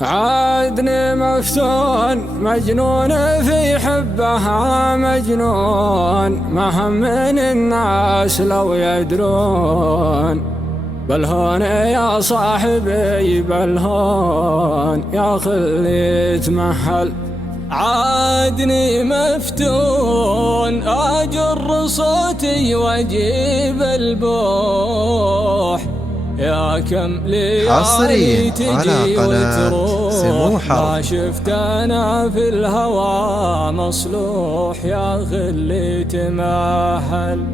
عادني مفتون مجنون في حبها مجنون، ما هم من الناس لو يدرون. بالهون يا صاحبي بالهون يا خلي يتمهل. عادني مفتون أجر صوتي واجيب البوح، يا كم ليالي تجي وتروح، ما شفت أنا في الهوى مصلوح، يا خلي تمهل.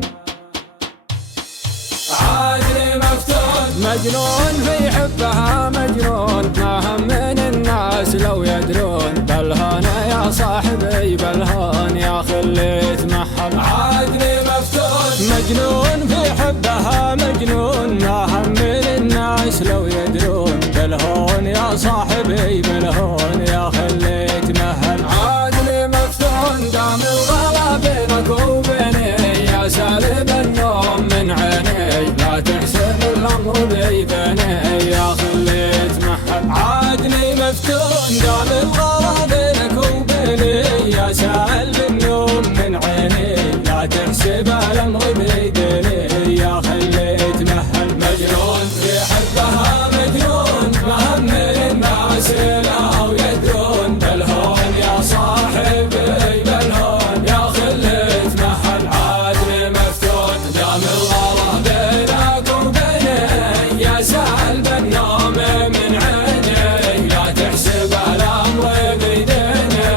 عادني مفتون مجنون في حبها مجنون، ما هم من الناس لو يدرون. بالهون يا صاحبي بالهون يا خلي يتمهل. عادني مفتون مجنون في حبها مجنون، ما هم من الناس لو يدرون. بالهون يا صاحبي بالهون يا خلي يتمهل. عادني مفتون دام الغلا بينك وبيني، يا سالب النوم من عيني، لا تحسن الأمر بيني يا خلي يتمهل. عادني مفتون دام الغلا بينك وبيني، يا سالب النوم من عيني، لا تحسب الأمر بيديني يا خلي يتمهل. مجنون في حبها مجنون، ما هم من الناس لو يدرون. بالهون يا صاحبي بالهون يا خلي يتمهل. عادني مفتون دام الغلا بينك وبيني، يا سالب النوم من عيني، لا تحسب الأمر بيديني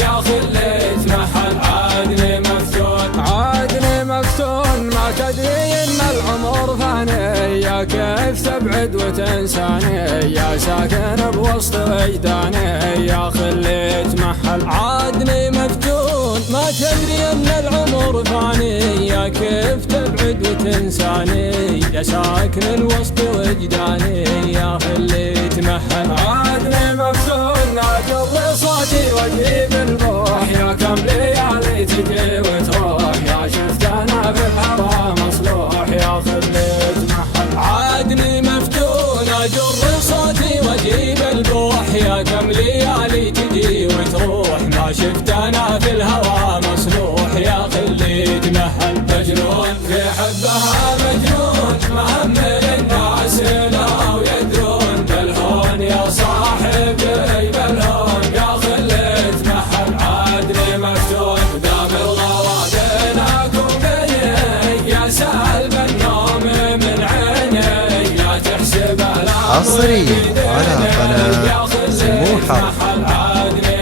يا خلي يتمهل. عادني مفتون ما تدري ان العمر فاني، يا كيف تبعد وتنساني، يا ساكن بوسط وجداني يا خلي يتمهل. عادني مفتون ما تدري ان العمر فاني، يا كيف تبعد وتنساني، يا ساكن وسط وجداني يا خلي يتمهل. عادني مفتون اجر صوتي واجيب الروح، يا كم ليالي تجي وتروح، يا شفت انا في الهوى مصلوح، يا خلي يتمهل. عادني مفتون اجر صوتي واجيب البوح، يا كم ليالي تجي وتروح، ما شفت انا في الهوى مصلوح، يا خلي يتمهل. مجنون في حبها مجنون، ما هم الناس لو يدرون. بالهون يا صاحبي بالهون يا خلي يتمهل. عادني مفتون دام الغلا بينك وبيني، يا سالب النوم من عيني، لا تحسب الأمر حصريا على قناة سموحة. عادني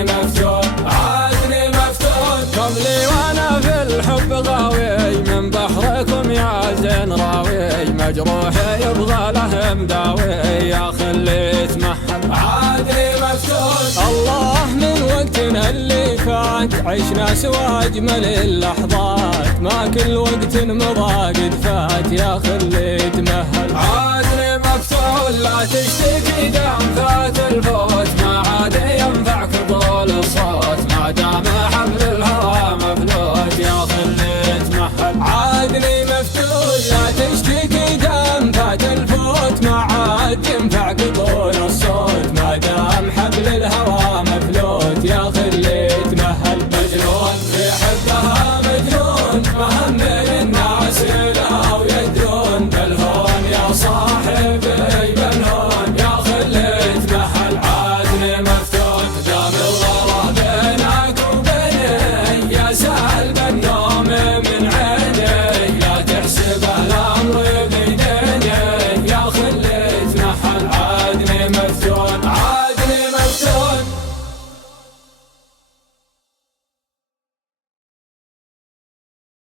مفتون كم لي وانا في الحب غاوي، من بحركم يا زين راوي، مجروح يبغى له مداوي، يا خلي يتمهل. عادني مفتون الله من وقتنا اللي فات عشنا سوا اجمل اللحظات، ما كل وقت مضى قد فات، يا خلي يتمهل. عادني مفتون لا تشتكي دام